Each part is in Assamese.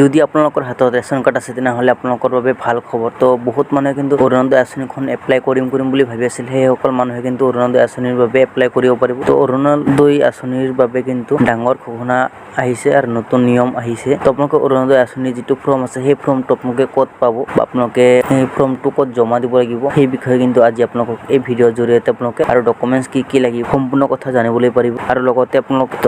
যদি আপোনালোকৰ হাতত ৰেচন কাৰ্ড আছে তেনেহ'লে আপোনালোকৰ বাবে ভাল খবৰ। তো বহুত মানুহে কিন্তু অৰুণোদয় আঁচনিখন এপ্লাই কৰিম বুলি ভাবি আছিল, সেইসকল মানুহে কিন্তু অৰুণোদয় আঁচনিৰ বাবে এপ্লাই কৰিব পাৰিব। তো অৰুণোদয় আঁচনিৰ বাবে কিন্তু ডাঙৰ ঘোষণা আহিছে আৰু নতুন নিয়ম আহিছে। তো আপোনালোকে অৰুণোদয় আঁচনিৰ যিটো ফৰ্ম আছে সেই ফৰ্মটো আপোনালোকে ক'ত পাব বা আপোনালোকে সেই ফৰ্মটো ক'ত জমা দিব লাগিব সেই বিষয়ে কিন্তু আজি আপোনালোকক এই ভিডিঅ'ৰ জৰিয়তে আপোনালোকে আৰু ডকুমেণ্টছ কি লাগিব সম্পূৰ্ণ কথা জানিবলৈ পাৰিব। আৰু লগতে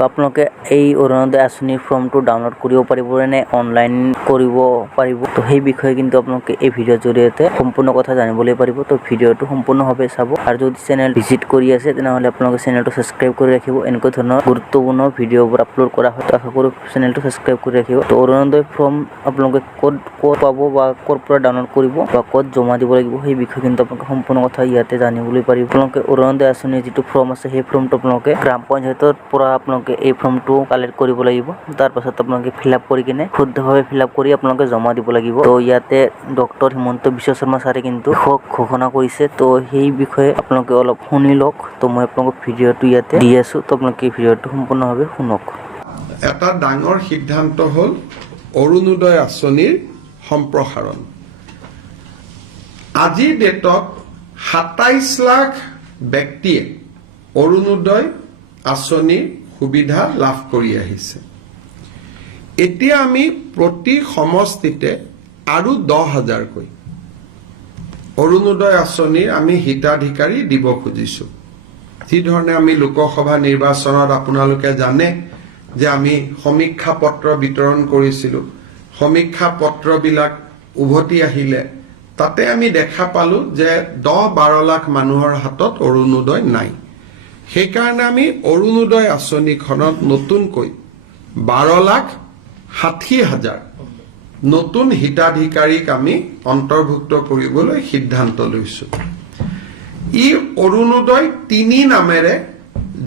আপোনালোকে এই অৰুণোদয় আঁচনিৰ ফৰ্মটো ডাউনলোড কৰিব পাৰিব নে অনলাইন কৰিব পাৰিব, তো সেই বিষয়ে কিন্তু আপোনালোকে এই ভিডিঅ'ৰ জৰিয়তে সম্পূৰ্ণ কথা জানিবলৈ পাৰিব। তো ভিডিঅ'টো সম্পূৰ্ণভাৱে চাব আৰু যদি চেনেল ভিজিট কৰি আছে তেনেহ'লে আপোনালোকে চেনেলটো ছাবস্ক্ৰাইব কৰি ৰাখিব। এনেকুৱা ধৰণৰ গুৰুত্বপূৰ্ণ ভিডিঅ'বোৰ আপলোড কৰা হয়, তো আশা কৰোঁ চেনেলটো ছাবস্ক্ৰাইব কৰি ৰাখিব। তো অৰুণোদয় ফৰ্ম আপোনালোকে ক'ত পাব বা ক'ৰ পৰা ডাউনলোড কৰিব বা ক'ত জমা দিব লাগিব সেই বিষয়ে কিন্তু আপোনালোকে সম্পূৰ্ণ কথা ইয়াতে জানিবলৈ পাৰিব। আপোনালোকে অৰুণোদয় আঁচনিৰ যিটো ফৰ্ম আছে সেই ফৰ্মটো আপোনালোকে গ্ৰাম পঞ্চায়তৰ পৰা আপোনালোকে এই ফৰ্মটো কালেক্ট কৰিব লাগিব। তাৰপাছত আপোনালোকে ফিল আপ কৰি কিনে শুদ্ধভাৱে ফিল আপ কৰি আপোনালোকে জমা দিব লাগিব। তো ইয়াতে ডক্টৰ হিমন্ত বিশ্ব শৰ্মা ছাৰে কিন্তু ঘোষণা কৰিছে, তো সেই বিষয়ে আপোনালোকে অলপ শুনি লওক। তো মই আপোনালোকক ভিডিঅ'টো ইয়াতে দি আছোঁ, তো আপোনালোকে এই ভিডিঅ'টো সম্পূৰ্ণভাৱে শুনক। এটা ডাঙৰ সিদ্ধান্ত হ'ল অৰুণোদয় আঁচনিৰ সম্প্ৰসাৰণ। আজিৰ ডেটত ২৭ লাখ ব্যক্তিয়ে অৰুণোদয় আঁচনিৰ সুবিধা লাভ কৰি আহিছে। এতিয়া আমি প্ৰতি সমষ্টিতে আৰু ১০,০০০কৈ অৰুণোদয় আঁচনিৰ আমি হিতাধিকাৰী দিব খুজিছো। যিধৰণে আমি লোকসভা নিৰ্বাচনত আপোনালোকে জানে যে আমি সমীক্ষা পত্ৰ বিতৰণ কৰিছিলোঁ। সমীক্ষা পত্ৰবিলাক উভতি আহিলে তাতে আমি দেখা পালো যে ১০-১২ লাখ মানুহৰ হাতত অৰুণোদয় নাই। সেইকাৰণে আমি অৰুণোদয় আঁচনিখনত নতুনকৈ ১২,৬০,০০০ নতুন হিতাধিকাৰীক আমি অন্তৰ্ভুক্ত কৰিবলৈ সিদ্ধান্ত লৈছো। ই অৰুণোদয় ৩ নামেৰে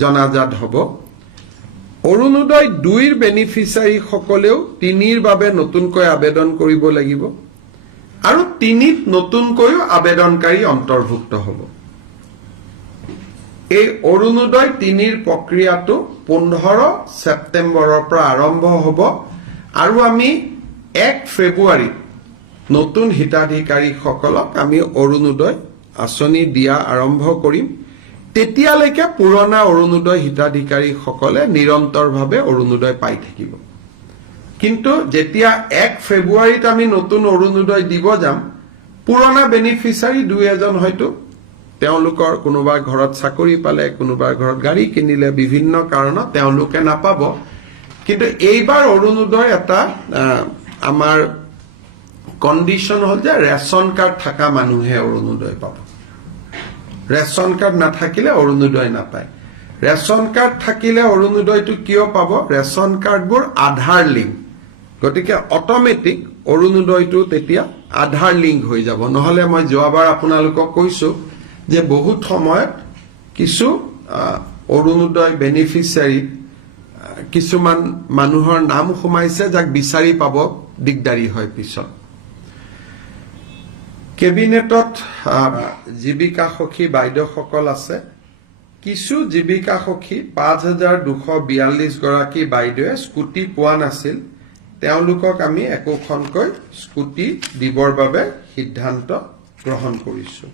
জনাজাত হ'ব। অৰুণোদয় ২ৰ বেনিফিচিয়াৰীসকলেও ৩ৰ বাবে নতুনকৈ আবেদন কৰিব লাগিব আৰু ৩ত নতুনকৈও আবেদনকাৰী অন্তৰ্ভুক্ত হ'ব। এই অৰুণোদয় ৩ৰ প্ৰক্ৰিয়াটো ১৫ ছেপ্টেম্বৰৰ পৰা আৰম্ভ হ'ব আৰু আমি ১ ফেব্ৰুৱাৰীত নতুন হিতাধিকাৰীসকলক আমি অৰুণোদয় আঁচনি দিয়া আৰম্ভ কৰিম। তেতিয়ালৈকে পুৰণা অৰুণোদয় হিতাধিকাৰীসকলে নিৰন্তৰভাৱে অৰুণোদয় পাই থাকিব। কিন্তু যেতিয়া ১ ফেব্ৰুৱাৰীত আমি নতুন অৰুণোদয় দিব যাম, পুৰণা বেনিফিচিয়াৰী ২-এজন হয়তো তেওঁলোকৰ কোনোবা ঘৰত চাকৰি পালে, কোনোবা ঘৰত গাড়ী কিনিলে, বিভিন্ন কাৰণত তেওঁলোকে নাপাব। কিন্তু এইবাৰ অৰুণোদয় এটা আমাৰ কণ্ডিশ্যন হ'ল যে ৰেচন কাৰ্ড থকা মানুহে অৰুণোদয় পাব। ৰেচন কাৰ্ড নাথাকিলে অৰুণোদয় নাপায়। ৰেচন কাৰ্ড থাকিলে অৰুণোদয়টো কিয় পাব? ৰেচন কাৰ্ডবোৰ আধাৰ লিংক, গতিকে অট'মেটিক অৰুণোদয়টো তেতিয়া আধাৰ লিংক হৈ যাব। নহ'লে মই যোৱাবাৰ আপোনালোকক কৈছো যে বহুত সময়ত কিছু অৰুণোদয় বেনিফিচিয়াৰীত কিছুমান মানুহৰ নাম সোমাইছে যাক বিচাৰি পাব দিগদাৰী হয় পিছত। কেবিনেটত জীৱিকা সখী বাইদেউসকল আছে। কিছু জীৱিকা সখী ৫,২৪২ গৰাকী বাইদেৱে স্কুটি পোৱা নাছিল, তেওঁলোকক আমি একোখনকৈ স্কুটি দিবৰ বাবে সিদ্ধান্ত গ্ৰহণ কৰিছো।